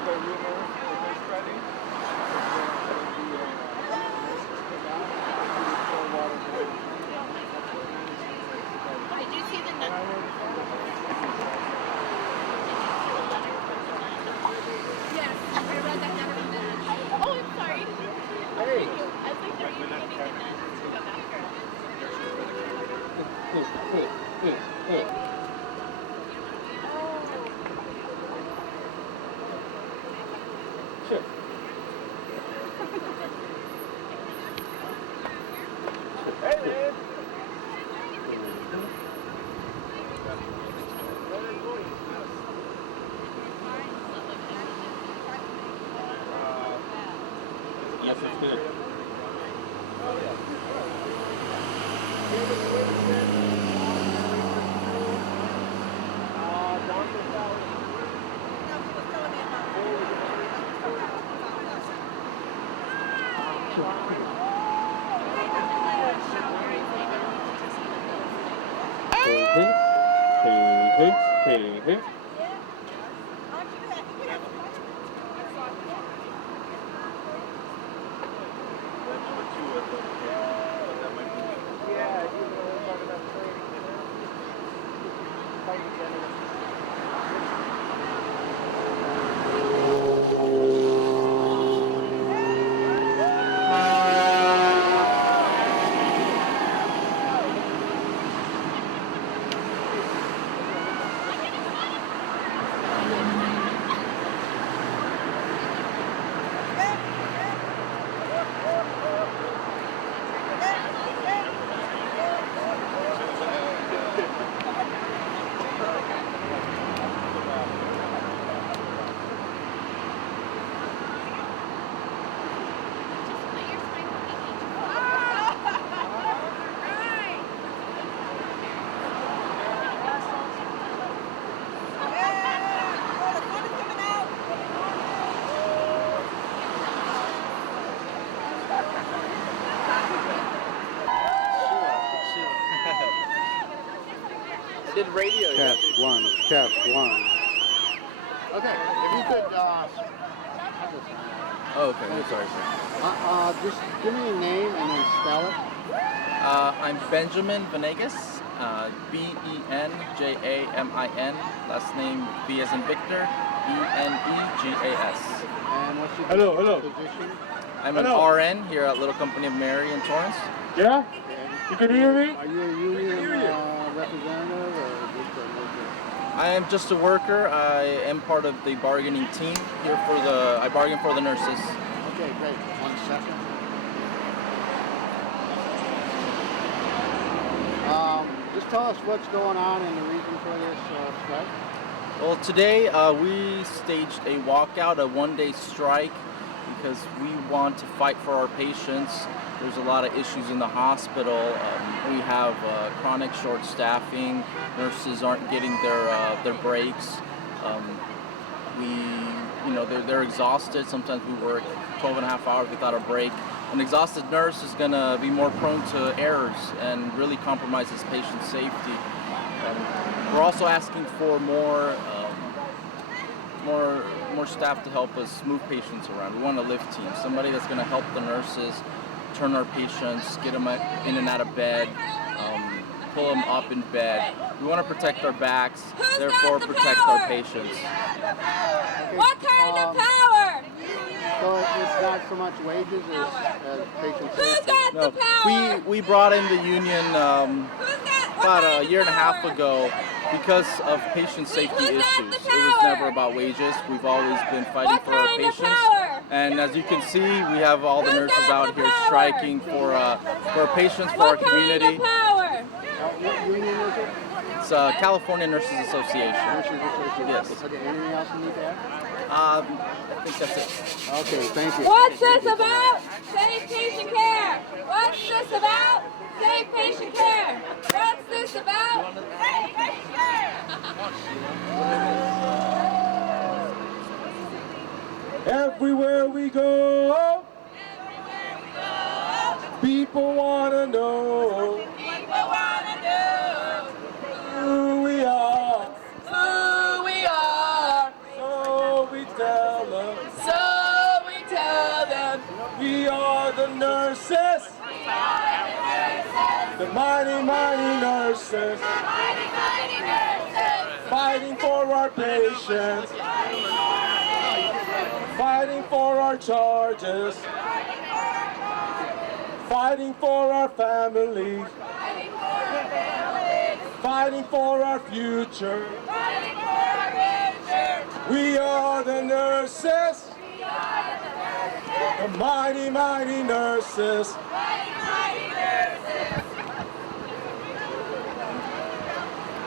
Did you see the Yes, I read that letter from that. Oh, I'm sorry. Hey. I was like, they're even getting the nuns to come after us. Sure. Hey, man. Yes, it's good. Hey. I did radio. Test one. Okay, if you could, Oh, okay. Sorry, sir. Just give me a name and then spell it. I'm Benjamin Venegas, Benjamin. Last name V as in Victor, Enegas. And what's your position? I'm an RN here at Little Company of Mary in Torrance. yeah? You can hear me? Are you a union representative or just a worker? I am just a worker. I am part of the bargaining team here I bargain for the nurses. Okay, great. 1 second. Just tell us what's going on and the reason for this strike. Well, today we staged a walkout, a one-day strike, because we want to fight for our patients. There's a lot of issues in the hospital. We have chronic short staffing. Nurses aren't getting their breaks. They're exhausted. Sometimes we work 12 and a half hours without a break. An exhausted nurse is going to be more prone to errors and really compromises patient safety. We're also asking for more staff to help us move patients around. We want a lift team, somebody that's going to help the nurses turn our patients, get them in and out of bed, pull them up in bed. We want to protect our backs, therefore protect our patients. What kind of power? So it's not so much wages as patient safety. No, we brought in the union about a year and a half ago because of patient safety issues. It was never about wages. We've always been fighting for our patients. And as you can see, we have all the nurses out here striking for our patients, for our community. What union is it? It's California Nurses Association. Nurses Association. Yes. Okay, anything else you need to add? I think that's it. Okay, thank you. What's this about? Safe patient care. What's this about? Safe patient care. What's this about? Safe patient care. Everywhere we go, people want to know who we are. So we tell them. The mighty, mighty nurses. Fighting for our patients. Fighting for our charges. Fighting for our families. Fighting for our future. We are the nurses. The mighty, mighty nurses.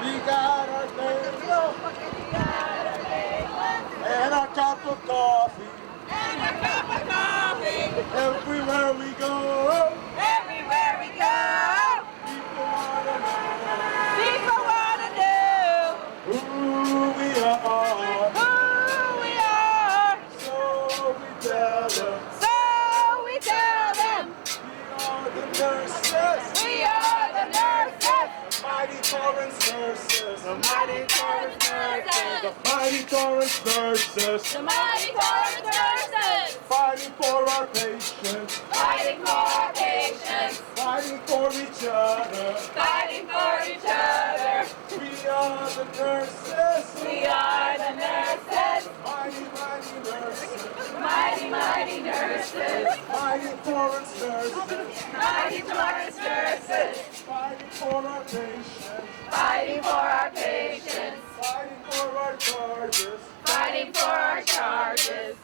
We got our bagels and our cup of coffee. Everywhere we go, people wanna know who we are. So we tell them. We are the nurses. Mighty Torrance nurses. The mighty Torrance nurses. The mighty Torrance nurses. The mighty Torrance nurses. Fighting for our patients. Fighting for our patients. Fighting for each other. Fighting for each other. We are the nurses. We are the nurses. Mighty, mighty nurses. Mighty, mighty nurses. Mighty Torrance nurses. Mighty Torrance nurses. Fighting for our patients. Fighting for our patients. Fighting for our charges. Fighting for our charges.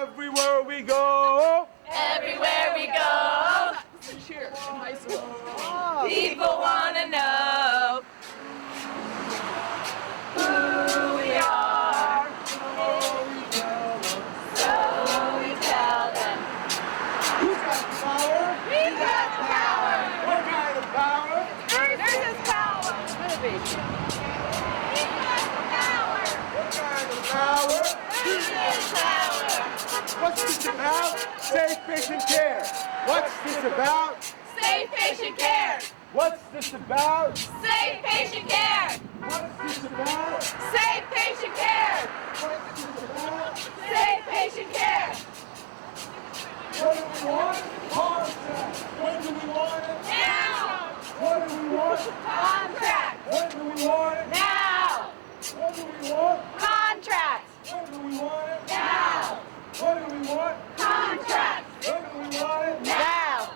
Everywhere we go. Everywhere we go, people want to know who we are. So we tell them, Who's got power? we've got power. What kind of power? Nurses power. What kind of power? Nurses power. What's this about? Safe patient care. What's this about? Safe patient care. What's this about? Safe patient care. What's this about? Safe patient care. What's this about? Safe patient care. What do we want? Contract. When do we want it? Now. What do we want? Contract. When do we want it? Now. What do we want? Contract. When do we want it? Now. What do we want? Contract. When do we want it? Now.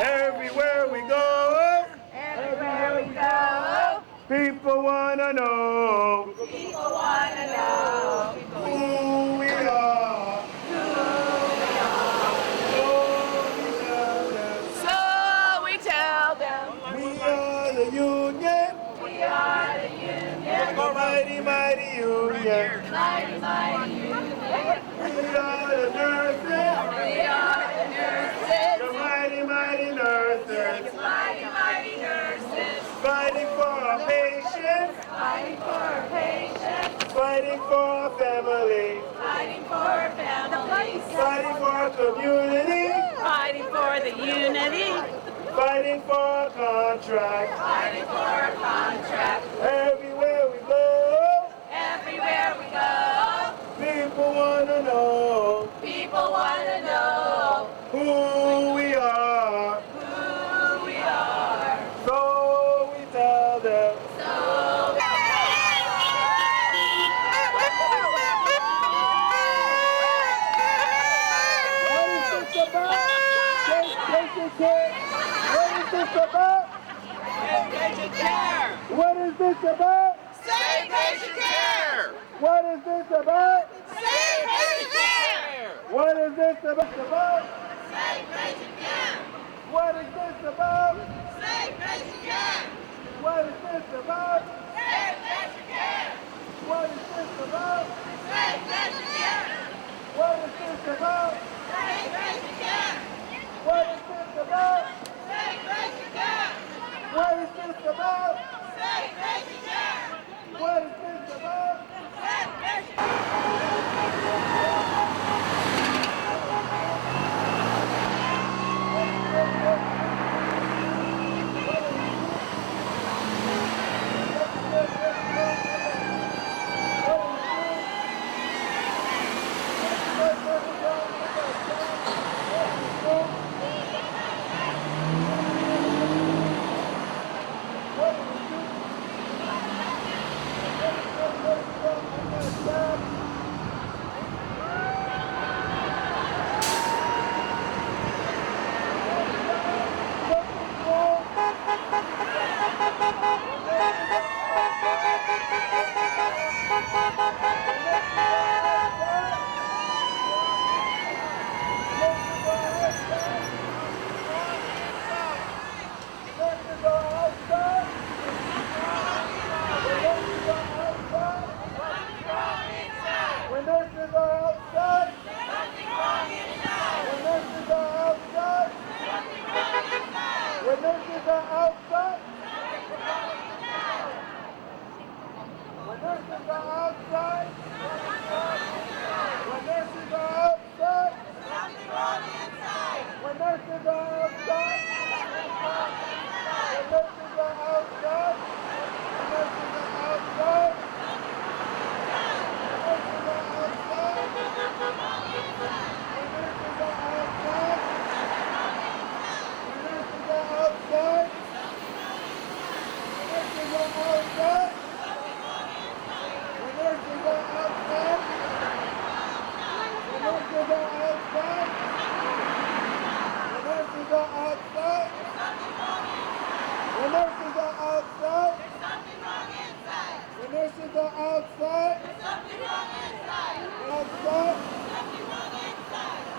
Everywhere we go, Everywhere we go, people wanna know people want to know who we are. So we tell them, We are the union, we are the union, the mighty, mighty union. mighty, mighty union. We are the nurses, We are the nurses, the mighty, mighty nurses, mighty, mighty nurses, fighting for our patients, fighting for our patients, fighting for our families, fighting for our families, fighting for our community, fighting for the unity, fighting for our contract. fighting for our contract. Everywhere we go, Everywhere we go, people wanna know people want to know who we are. who we are. So we tell them. So What is this about? Safe patient care. What is this about? patient care. What is this about? Safe patient care. What is this about? Safe patient care. What is this about? Safe patient care. What is this about? Safe patient care. What is this about? Safe patient care. What is this about? Safe patient care. What is this about? Safe patient care. What is this about? Safe patient care. What is this about? Safe patient care. What is this about? Safe patient care.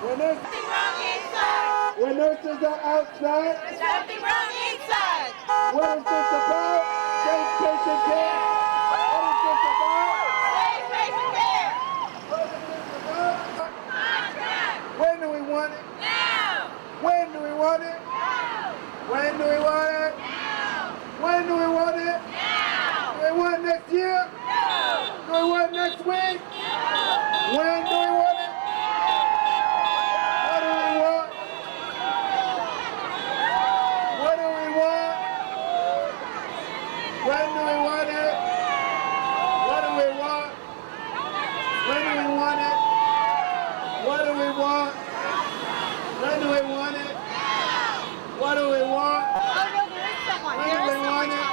When nurses are outside, There's nothing wrong inside. what is this about? Safe patient care. What is this about? Safe patient care. What is this about? Contract. When do we want it? Now. When do we want it? Now. When do we want it? Now. When do we want it? Now. Do we want it next year? No. Do we want it next week? No. When do we want it? What do we want? What do we want? When do we want it? What do we want? When do we want it? What do we want? When do we want it? What do we want? Oh no, there is someone. When do we want it?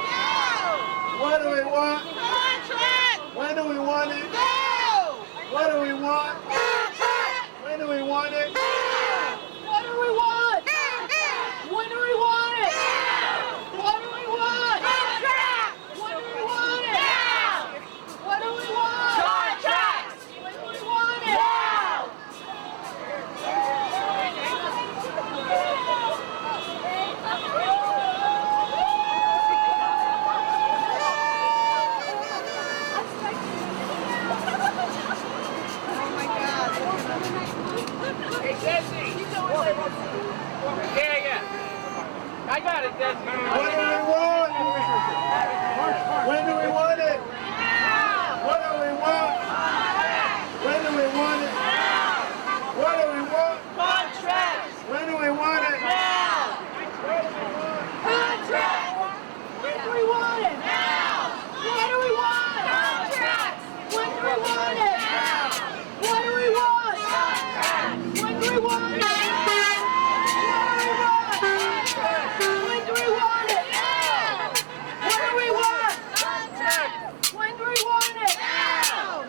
What do we want? Contract. When do we want it? No. What do we want? Contract. When do we want it? What do we want? When do we want it? What do we want? Contract. When do we want it? Now. What do we want? Contract. When do we want it? Now. Oh my God. Hey, Desi! Yeah. I got it, Desi. What do we want? When do we want it? What do we want? When do we want it? What do we want? Contract. When do we want it? Now. Contract. When do we want it? Now. What do we want? Contract. When do we want it? Now. What do we want? Contract. When do we want it? When do we want it? Now. What do we want? Contract. When do we want it? Now.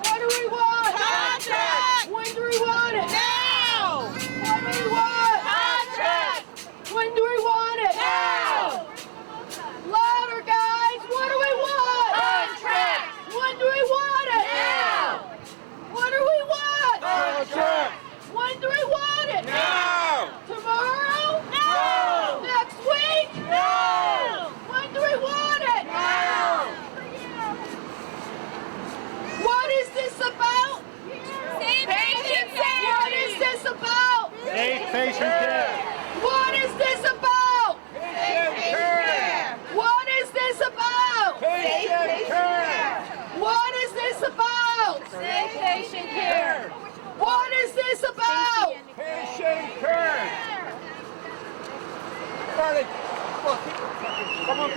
What do we want? Contract. When do we want it? Now. What do we want? Contract. When do we want it? Now. Louder, guys. What do we want? Contract. When do we want it? Now. What do we want? Contract. When do we want it? Now. Tomorrow? No. Next week? No. When do we want it? Now. What is this about? Safe patient care. What is this about? Safe patient care. What is this about? Patient care. What is this about? Patient care. What is this about? Safe patient care. What is this about? Patient care. Come on.